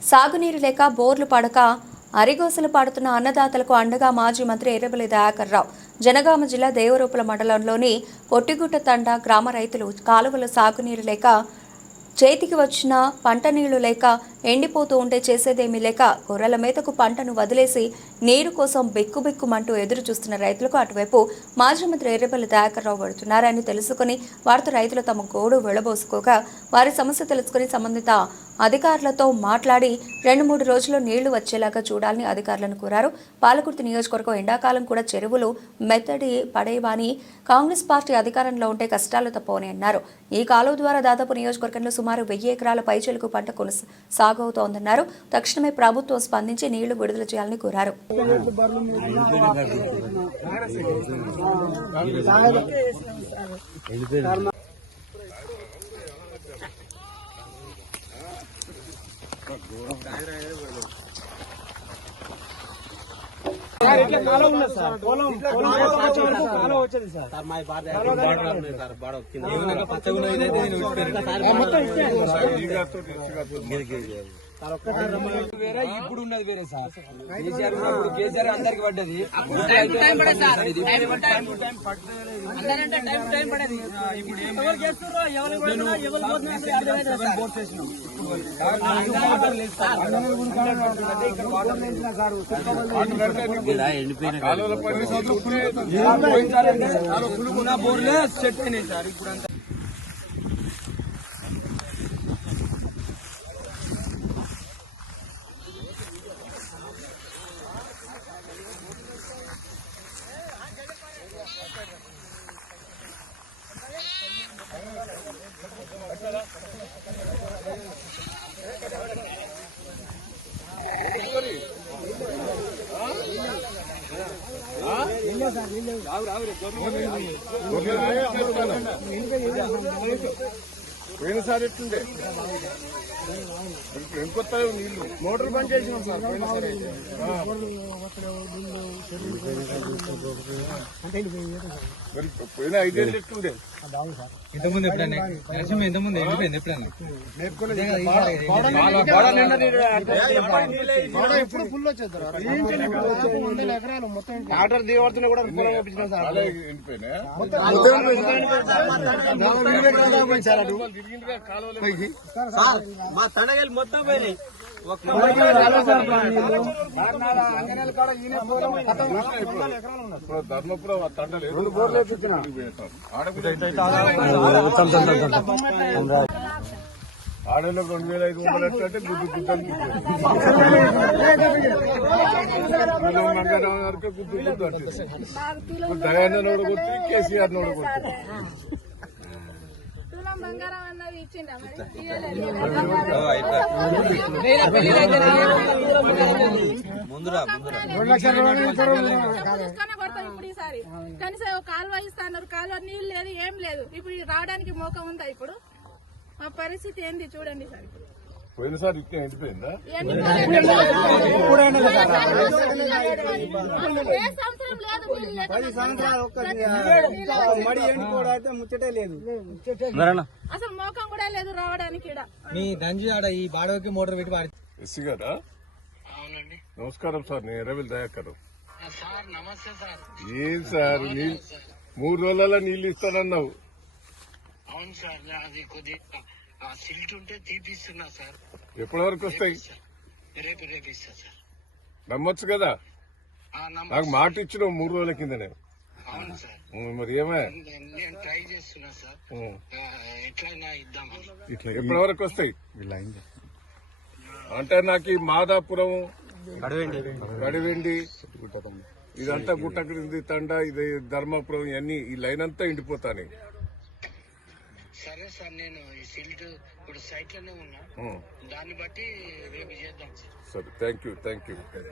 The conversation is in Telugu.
సాగునీరు లేక బోర్లు పడక అరిగోసలు పాడుతున్న అన్నదాతలకు అండగా మాజీ మంత్రి ఎర్రబెల్లి దయాకర్ రావు జనగామ జిల్లా దేవరూపల మండలంలోని పొట్టిగుట్ట తండా గ్రామ రైతులు కాలువల సాగునీరు లేక చేతికి వచ్చిన పంట నీళ్లు లేక ఎండిపోతూ ఉంటే చేసేదేమీ లేక గొర్రెల మేతకు పంటను వదిలేసి నీరు కోసం బెక్కుబెక్కుమంటూ ఎదురు చూస్తున్న రైతులకు అటువైపు మాజీ మంత్రి ఎర్రబెల్లి దయాకర్ రావు పడుతున్నారని తెలుసుకుని వారితో రైతులు తమ గోడు వెళ్లబోసుకోగా వారి సమస్య తెలుసుకుని సంబంధిత అధికారులతో మాట్లాడి 2-3 రోజుల్లో నీళ్లు వచ్చేలాగా చూడాలని అధికారులను కోరారు. పాలకుర్తి నియోజకవర్గం ఎండాకాలం కూడా చెరువులు మెత్తడి పడేవాని కాంగ్రెస్ పార్టీ అధికారంలో ఉంటే కష్టాలు తప్పవని అన్నారు. ఈ కాలువ ద్వారా దాదాపు నియోజకవర్గంలో సుమారు 1000 ఎకరాల పైచెలకు పంట సాగవుతోందన్నారు. తక్షణమే ప్రభుత్వం స్పందించి నీళ్లు విడుదల చేయాలని కోరారు. వేరే ఇప్పుడు ఉన్నది వేరే సార్. కేసీఆర్ అందరికి పడ్డది. బోర్లే సెట్ అయినాయి సార్. ఇప్పుడు అంతా పోయినసారి ఎట్లుండే ఇంకొత్త నీళ్లు మోటార్ బంద్ చేసినాం సార్. పోయిన 5 ఏళ్ళు ఎట్లుండే ఇంతకుముందు ఎప్పుడైనా ఇంతకుముందు ఎండిపోయింది ఎప్పుడైనా ఎప్పుడు ఫుల్ వచ్చేది ఎకరాలు మొత్తం ఆర్డర్ దిగబడుతున్నా కూడా మా తడగలు మొత్తం పోయినాయి. ధర్మపురం తండలేదు ఆడలో 2500 అంటే గుడ్డు గుద్దని మంగళవారం వరకు గుడ్డు గుద్దు అంటే దయాన్న నోడగొట్టి కేసీఆర్ నోడగొట్టి కనీసం కాలువ ఇస్తున్నారు. కాలువ నీళ్ళు లేదు, ఏం లేదు. ఇప్పుడు రావడానికి మోక ఉందా? ఇప్పుడు మా పరిస్థితి ఏంది చూడండి సార్. పోయినసారి ఇట్లా ఎండిపోయిందా? ముచ్చటే లేదు, అసలు మోకం కూడా లేదు రావడానికి. మీ దంజి ఆడ ఈ బాడవకి మోటార్ పెట్టి వాడి ఎస్సీ గారా? నమస్కారం సార్, నేను ఎర్రబెల్లి దయాకర్. నమస్తే సార్. ఏం సార్ 3 రోజులలో నీళ్లు ఇస్తానన్నావు? అవును సార్, అది కొద్దిగా సిల్ట్ ఉంటే తీపిస్తున్నా సార్. ఎప్పటి వరకు వస్తాయి? రేపు ఇస్తా సార్. నమ్మొచ్చు కదా? నాకు మాట ఇచ్చిన 3 రోజుల కిందనే. అవును సార్. మరి ఏమే నేను ట్రై చేస్తున్నా సార్, ఎట్లయినా ఇద్దామని. ఎప్పటి వరకు వస్తాయి అంటే? నాకు ఈ మాదాపురం, గడివెండి, ఇదంతా గుట్ట క్రింది తండ, ఇది ధర్మపురం, ఇవన్నీ ఈ లైన్ అంతా ఎండిపోతాను. సరే సార్, నేను ఈ సిల్ట్ ఇప్పుడు సైట్ లోనే ఉన్నా, దాన్ని బట్టి రేపు చేద్దాం సార్. సరే, thank you. Thank you sir.